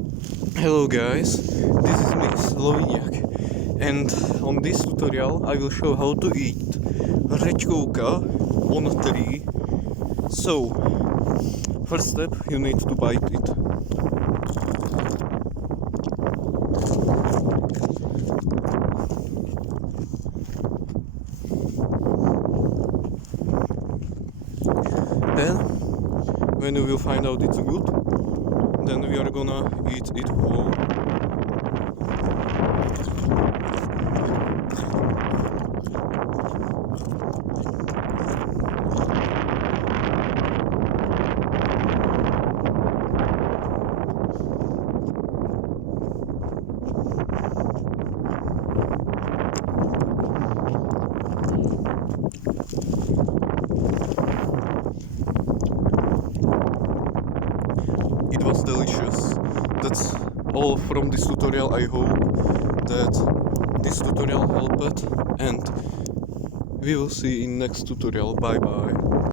Hello guys, this is me, Sloveniak, and on this tutorial I will show how to eat reťkovka on a tree. So, first step, you need to bite it. Then, when you will find out it's good, then we are gonna eat it whole. It was delicious. That's all from this tutorial. I hope that this tutorial helped, and we will see in next tutorial. Bye bye.